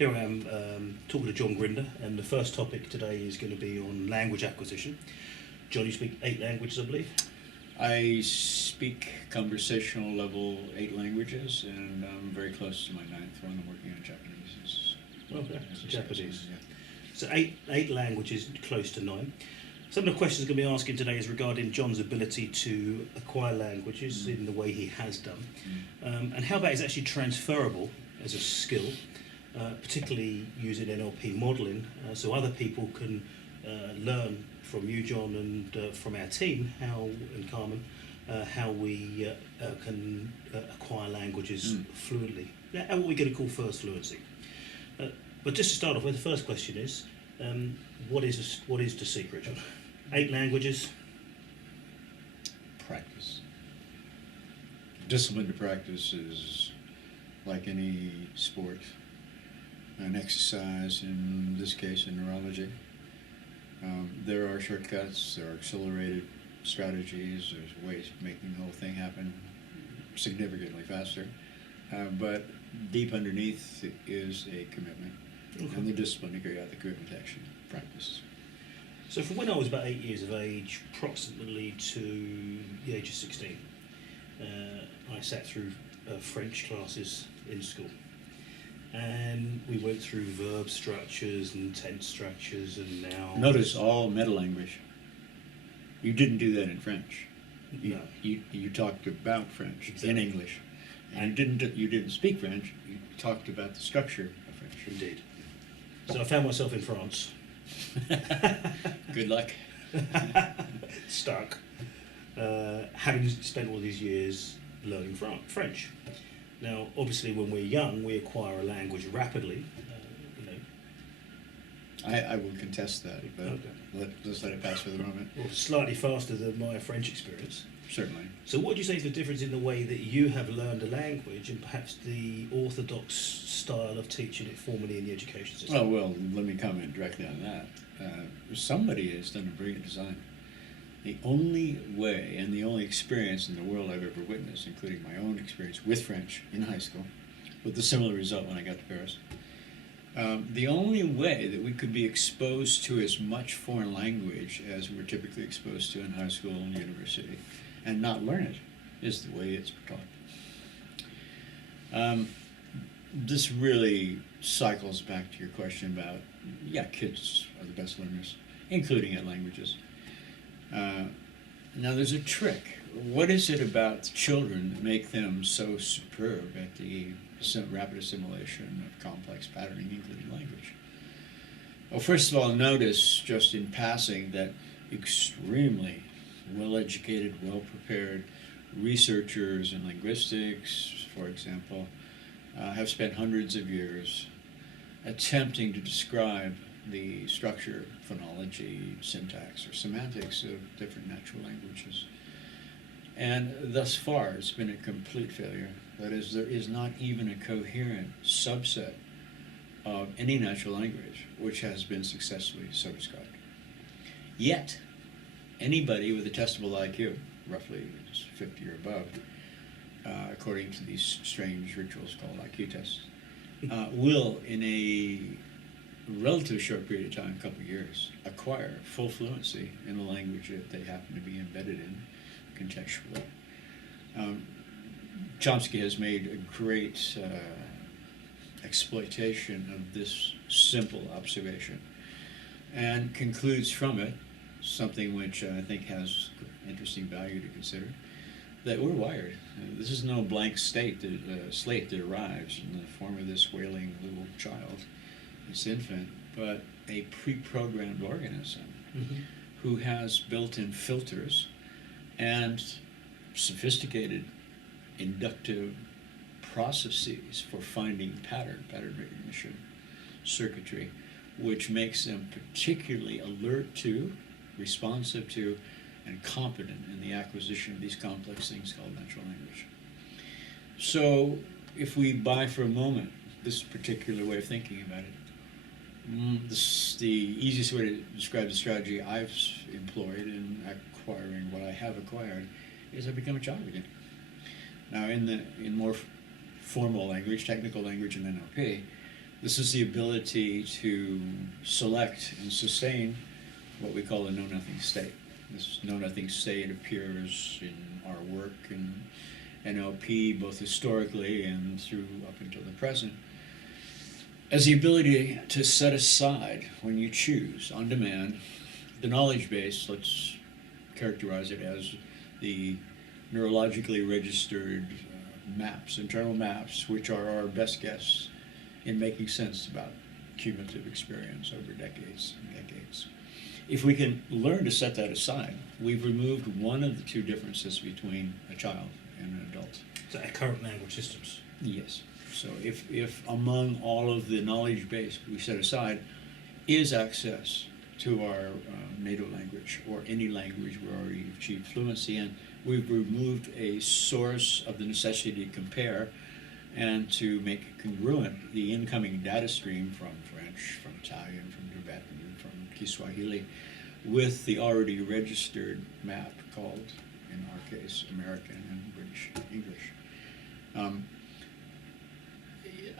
Here I am talking to John Grinder, and the first topic today is going to be on language acquisition. John, you speak 8 languages, I believe? I speak conversational level 8 languages, and I'm very close to my 9th one. I'm working on Japanese. Okay, Japanese. Yeah. So eight languages, close to 9. Some of the questions I'm going to be asking today is regarding John's ability to acquire languages in the way he has done, and how that is actually transferable as a skill, particularly using NLP modelling, so other people can learn from you, John, and from our team, and Carmen, how we can acquire languages fluently. What we're going to call first fluency. But just to start off with, the first question is, what is the secret, John? 8 languages. Practice. Discipline to practice is like any sport, an exercise, in this case in neurology. There are shortcuts, there are accelerated strategies, there's ways of making the whole thing happen significantly faster. But deep underneath is a commitment, and the discipline to carry out the commitment to actually practice. So from when I was about 8 years of age, approximately to the age of 16, I sat through French classes in school. And we went through verb structures and tense structures and nouns. Notice all meta language. You didn't do that in French. No. You talked about French Exactly. in English. And you didn't speak French, you talked about the structure of French. Indeed. So I found myself in France. Good luck. Stuck. Having spent all these years learning French. Now, obviously, when we're young, we acquire a language rapidly. I will contest that, but Okay. let's let it pass for the moment. Well, slightly faster than my French experience. Certainly. So what would you say is the difference in the way that you have learned a language and perhaps the orthodox style of teaching it formally in the education system? Oh, well, let me comment directly on that. Somebody has done a brilliant design. The only way and the only experience in the world I've ever witnessed, including my own experience with French in high school, with a similar result when I got to Paris, the only way that we could be exposed to as much foreign language as we're typically exposed to in high school and university and not learn it is the way it's taught. This really cycles back to your question about, kids are the best learners, including at languages. Now there's a trick. What is it about children that make them so superb at the rapid assimilation of complex patterning, including language? Well, first of all, notice just in passing that extremely well-educated, well-prepared researchers in linguistics, for example, have spent hundreds of years attempting to describe the structure, phonology, syntax, or semantics of different natural languages. And thus far, it's been a complete failure. That is, there is not even a coherent subset of any natural language which has been successfully so described. Yet, anybody with a testable IQ, roughly 50 or above, according to these strange rituals called IQ tests, will, in a relatively short period of time, a couple of years, acquire full fluency in the language that they happen to be embedded in contextually. Chomsky has made a great exploitation of this simple observation and concludes from it something which I think has interesting value to consider, that we're wired. This is no blank slate that arrives in the form of this wailing little child, this infant, but a pre-programmed organism who has built-in filters and sophisticated inductive processes for finding pattern recognition circuitry, which makes them particularly alert to, responsive to, and competent in the acquisition of these complex things called natural language. So if we buy for a moment this particular way of thinking about it, the easiest way to describe the strategy I've employed in acquiring what I have acquired is I become a child again. Now in more formal language, technical language in NLP, This is the ability to select and sustain what we call a know-nothing state. This know-nothing state appears in our work in NLP, both historically and through up until the present, as the ability to set aside, when you choose, on demand, the knowledge base. Let's characterize it as the neurologically registered maps, internal maps, which are our best guess in making sense about cumulative experience over decades and decades. If we can learn to set that aside, we've removed one of the two differences between a child and an adult. So our current language systems. Yes. So if among all of the knowledge base we set aside is access to our native language or any language we already achieved fluency in, we've removed a source of the necessity to compare and to make congruent the incoming data stream from French, from Italian, from Tibetan, from Kiswahili, with the already registered map called, in our case, American and British English.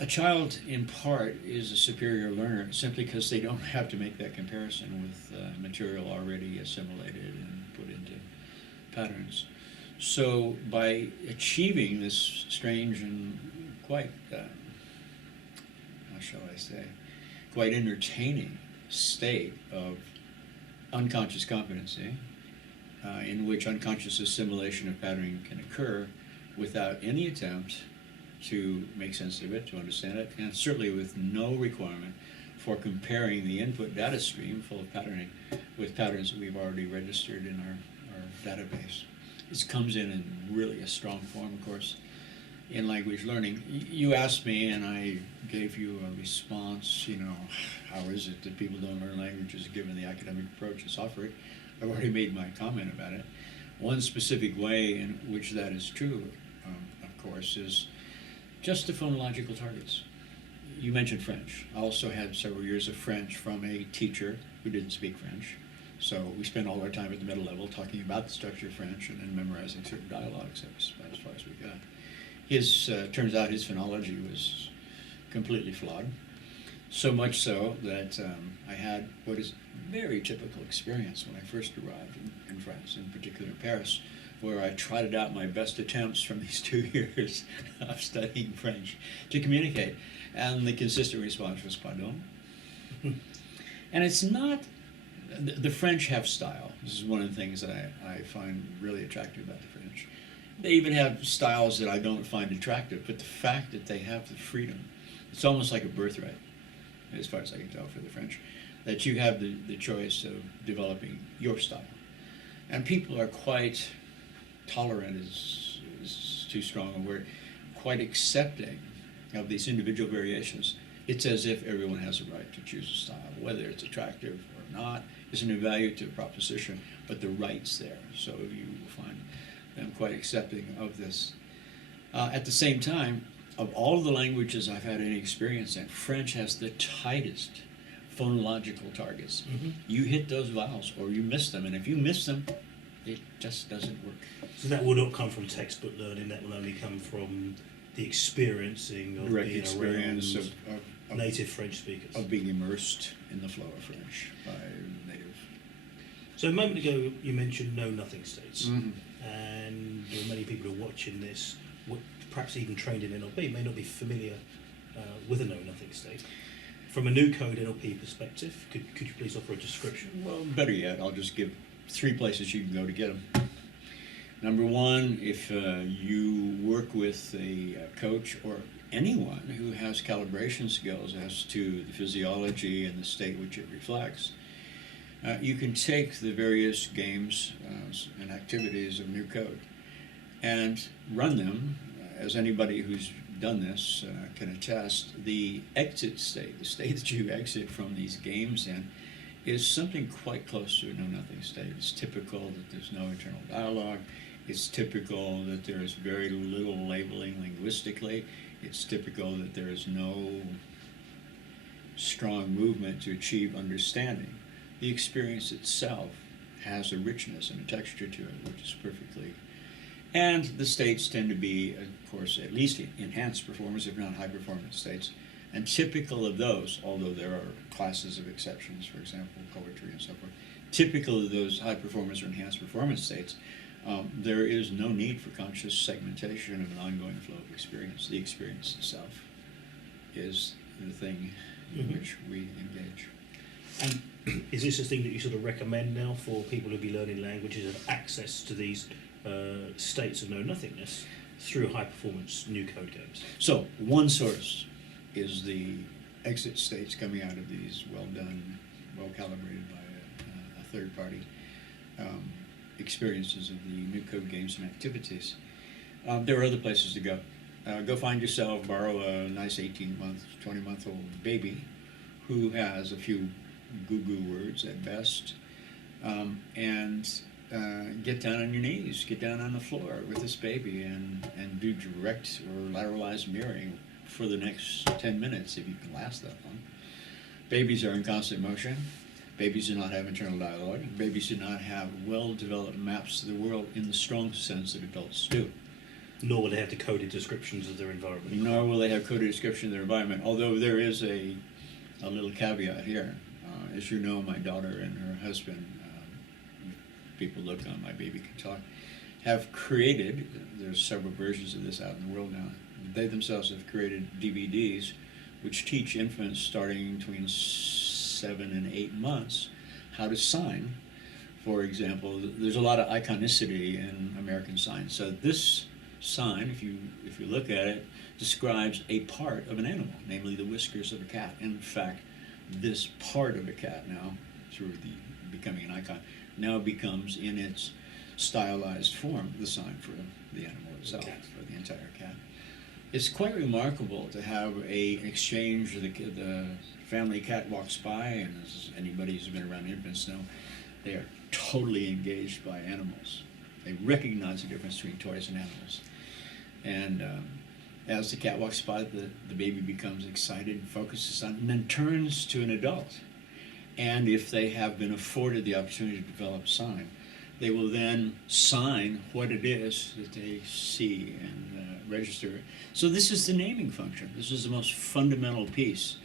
A child, in part, is a superior learner simply because they don't have to make that comparison with material already assimilated and put into patterns. So by achieving this strange and quite, how shall I say, quite entertaining state of unconscious competency, in which unconscious assimilation of patterning can occur without any attempt to make sense of it, to understand it, and certainly with no requirement for comparing the input data stream full of patterning with patterns that we've already registered in our database. This comes in really a strong form, of course, in language learning. You asked me, and I gave you a response, how is it that people don't learn languages given the academic approach that's offered? I've already made my comment about it. One specific way in which that is true, of course, is just the phonological targets. You mentioned French. I also had several years of French from a teacher who didn't speak French. So we spent all our time at the middle level talking about the structure of French and then memorizing certain dialogues. That was about as far as we got. His, turns out his phonology was completely flawed. So much so that I had what is a very typical experience when I first arrived in France, in particular in Paris, where I trotted out my best attempts from these 2 years of studying French to communicate. And the consistent response was, pardon? And it's not, the French have style. This is one of the things that I find really attractive about the French. They even have styles that I don't find attractive, but the fact that they have the freedom, it's almost like a birthright, as far as I can tell for the French, that you have the choice of developing your style. And people are quite tolerant is too strong a word, quite accepting of these individual variations. It's as if everyone has a right to choose a style, whether it's attractive or not. It's an evaluative proposition, but the right's there. So you will find them quite accepting of this. At the same time, of all of the languages I've had any experience in, French has the tightest phonological targets. Mm-hmm. You hit those vowels or you miss them, and if you miss them, it just doesn't work. So that will not come from textbook learning, that will only come from the experiencing of direct being experience around of native French speakers. Of being immersed in the flow of French by native. So a moment ago you mentioned know-nothing states. Mm-hmm. And there are many people who are watching this, perhaps even trained in NLP, may not be familiar with a know-nothing state. From a new code NLP perspective, could you please offer a description? Well, better yet, I'll just give 3 places you can go to get them. Number one, if you work with a coach or anyone who has calibration skills as to the physiology and the state which it reflects, you can take the various games and activities of new code and run them. As anybody who's done this can attest, the exit state, the state that you exit from these games in, is something quite close to a know-nothing state. It's typical that there's no internal dialogue. It's typical that there is very little labeling linguistically. It's typical that there is no strong movement to achieve understanding. The experience itself has a richness and a texture to it, which is perfectly. And the states tend to be, of course, at least enhanced performers, if not high performance states, And typical of those, although there are classes of exceptions, for example, poetry and so forth, typical of those high performance or enhanced performance states, there is no need for conscious segmentation of an ongoing flow of experience. The experience itself is the thing in which we engage. And is this a thing that you sort of recommend now for people who be learning languages, have access to these states of know-nothingness through high-performance new code games? So one source is the exit states coming out of these well-done, well-calibrated by a third party experiences of the new code games and activities. There are other places to go. Go find yourself, borrow a nice 18-month, 20-month-old baby who has a few goo-goo words at best, and get down on your knees, get down on the floor with this baby and do direct or lateralized mirroring for the next 10 minutes if you can last that long. Babies are in constant motion. Babies do not have internal dialogue. Babies do not have well-developed maps to the world in the strong sense that adults do. Nor will they have decoded descriptions of their environment. Nor will they have coded description of their environment, although there is a little caveat here. As you know, my daughter and her husband, people look on My Baby Can Talk, have created, there's several versions of this out in the world now, they themselves have created DVDs which teach infants starting between 7 and 8 months how to sign. For example, there's a lot of iconicity in American sign. So this sign, if you look at it, describes a part of an animal, namely the whiskers of a cat. In fact, this part of a cat now, through the becoming an icon, now becomes in its stylized form the sign for the animal itself, for the entire cat. It's quite remarkable to have an exchange. The family cat walks by, and as anybody who's been around infants know, they are totally engaged by animals. They recognize the difference between toys and animals. And as the cat walks by, the baby becomes excited, focuses on, and then turns to an adult. And if they have been afforded the opportunity to develop sign, they will then sign what it is that they see and register. So this is the naming function. This is the most fundamental piece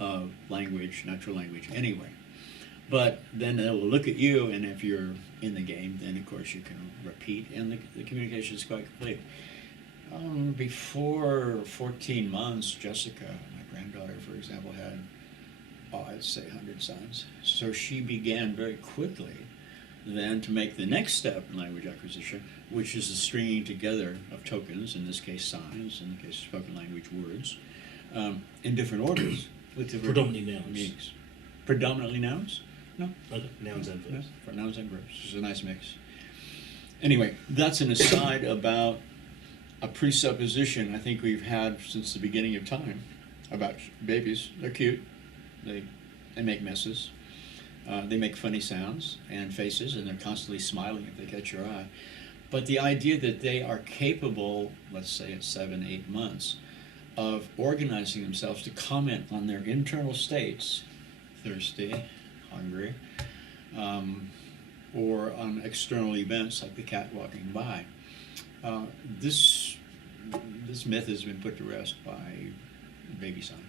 of language, natural language anyway. But then they will look at you, and if you're in the game, then of course you can repeat, and the communication is quite complete. Before 14 months, Jessica, my granddaughter, for example, had, I'd say 100 signs. So she began very quickly then to make the next step in language acquisition, which is the stringing together of tokens, in this case signs, in the case of spoken language words, in different orders. With different Predominantly nouns. meanings. Predominantly nouns? No. Okay, nouns and verbs. For nouns and verbs. It's a nice mix. Anyway, that's an aside about a presupposition I think we've had since the beginning of time about babies. They're cute. They make messes. They make funny sounds and faces, and they're constantly smiling if they catch your eye. But the idea that they are capable, let's say at 7, 8 months, of organizing themselves to comment on their internal states, thirsty, hungry, or on external events like the cat walking by. This myth has been put to rest by baby sign.